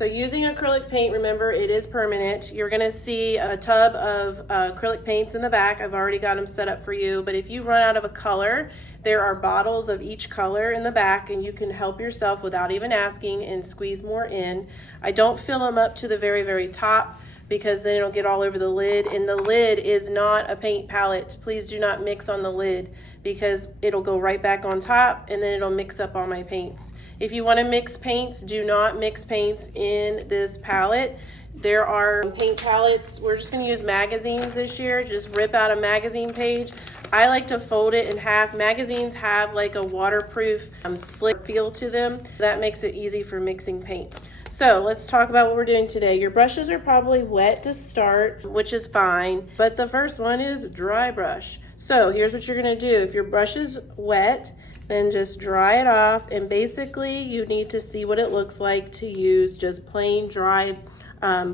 So using acrylic paint, remember it is permanent. You're gonna see a tub of acrylic paints in the back. I've already got them set up for you, but if you run out of a color, there are bottles of each color in the back and you can help yourself without even asking and squeeze more in. I don't fill them up to the very, very top because then it'll get all over the lid, and the lid is not a paint palette. Please do not mix on the lid because it'll go right back on top and then it'll mix up all my paints. If you want to mix paints, do not mix paints in this palette. There are paint palettes. We're just going to use magazines this year. Just rip out a magazine page. I like to fold it in half. Magazines have like a waterproof slick feel to them. That makes it easy for mixing paint. So let's talk about what we're doing today. Your brushes are probably wet to start, which is fine, but the first one is dry brush. So here's what you're going to do. If your brush is wet, then just dry it off, and basically you need to see what it looks like to use just plain dry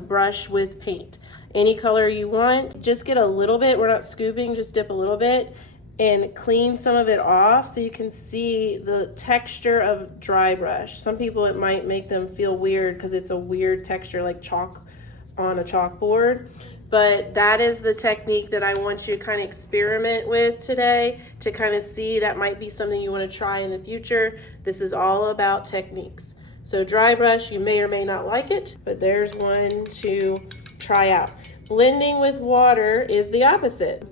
brush with paint. Any color you want, just get a little bit, we're not scooping, just dip a little bit and clean some of it off so you can see the texture of dry brush. Some people, it might make them feel weird because it's a weird texture like chalk on a chalkboard. But that is the technique that I want you to kind of experiment with today to kind of see. That might be something you want to try in the future. This is all about techniques. So dry brush, you may or may not like it, but there's one to try out. Blending with water is the opposite.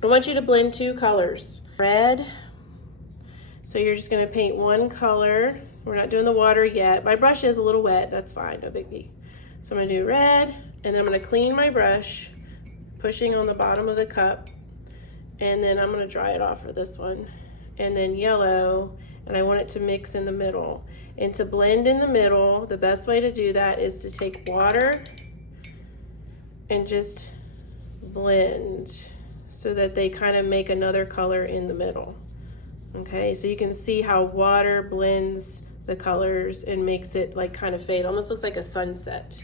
I want you to blend two colors. Red, so you're just gonna paint one color. We're not doing the water yet. My brush is a little wet, that's fine, no biggie. So I'm gonna do red, and then I'm gonna clean my brush, pushing on the bottom of the cup, and then I'm gonna dry it off for this one. And then yellow, and I want it to mix in the middle. And to blend in the middle, the best way to do that is to take water and just blend so that they kind of make another color in the middle. Okay, so you can see how water blends the colors and makes it like kind of fade. Almost looks like a sunset.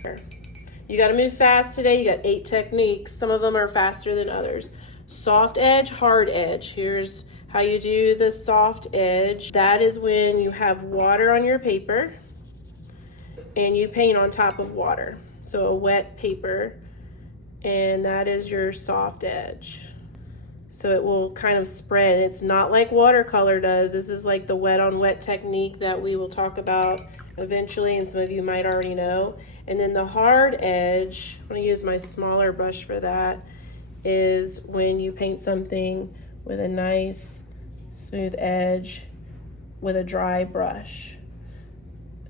You got to move fast today. You got 8 techniques. Some of them are faster than others. Soft edge, hard edge. Here's how you do the soft edge. That is when you have water on your paper and you paint on top of water. So a wet paper, and that is your soft edge. So it will kind of spread. It's not like watercolor does. This is like the wet on wet technique that we will talk about eventually, and some of you might already know. And then the hard edge, I'm gonna use my smaller brush for that, is when you paint something with a nice smooth edge with a dry brush.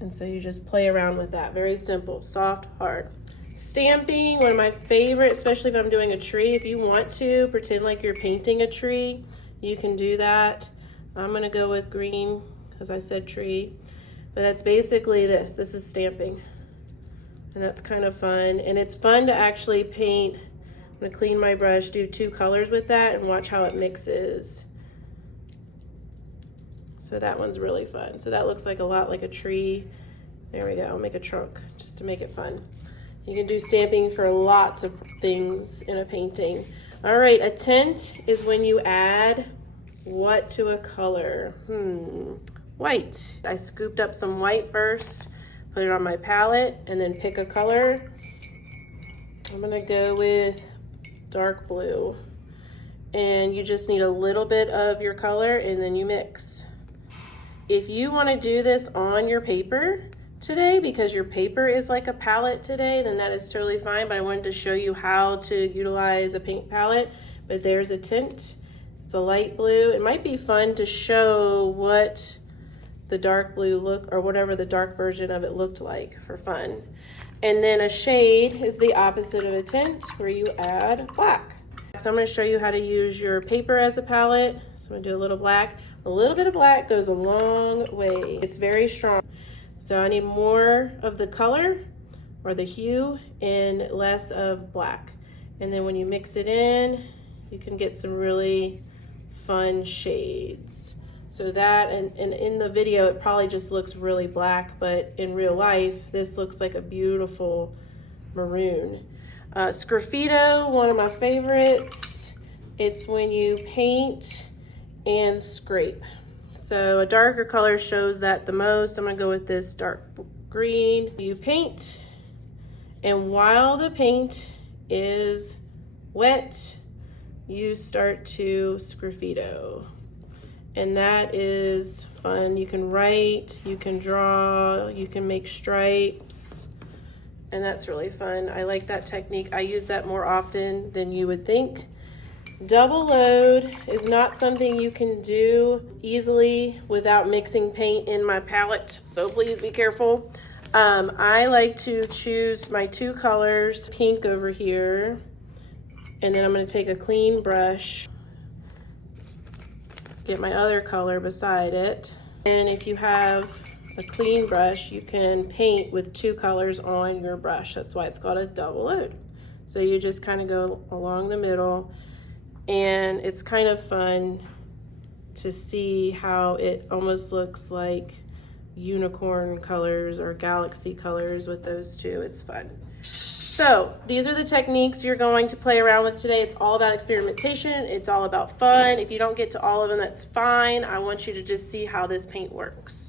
And so you just play around with that. Very simple, soft, hard. Stamping, one of my favorite, especially if I'm doing a tree. If you want to pretend like you're painting a tree, you can do that. I'm gonna go with green because I said tree, but that's basically this. This is stamping, and that's kind of fun. And it's fun to actually paint. I'm gonna clean my brush, do 2 colors with that, and watch how it mixes. So that one's really fun. So that looks like a lot like a tree. There we go, I'll make a trunk just to make it fun. You can do stamping for lots of things in a painting. All right, a tint is when you add what to a color? White. I scooped up some white first, put it on my palette, and then pick a color. I'm gonna go with dark blue. And you just need a little bit of your color and then you mix. If you wanna do this on your paper today, because your paper is like a palette today, then that is totally fine, but I wanted to show you how to utilize a paint palette. But there's a tint, it's a light blue. It might be fun to show what the dark blue look, or whatever the dark version of it looked like for fun. And then a shade is the opposite of a tint, where you add black. So I'm gonna show you how to use your paper as a palette. So I'm gonna do a little black. A little bit of black goes a long way. It's very strong. So I need more of the color or the hue and less of black. And then when you mix it in, you can get some really fun shades. So that, and in the video, it probably just looks really black, but in real life, this looks like a beautiful maroon. Sgraffito, one of my favorites. It's when you paint and scrape. So a darker color shows that the most. I'm gonna go with this dark green. You paint, and while the paint is wet, you start to sgraffito. And that is fun. You can write, you can draw, you can make stripes, and that's really fun. I like that technique. I use that more often than you would think. Double load is not something you can do easily without mixing paint in my palette, so please be careful. I like to choose my two colors, pink over here, and then I'm going to take a clean brush, get my other color beside it. And if you have a clean brush, you can paint with two colors on your brush. That's why it's called a double load. So you just kind of go along the middle, and it's kind of fun to see how it almost looks like unicorn colors or galaxy colors with those two. It's fun. So these are the techniques you're going to play around with today. It's all about experimentation. It's all about fun. If you don't get to all of them, that's fine. I want you to just see how this paint works.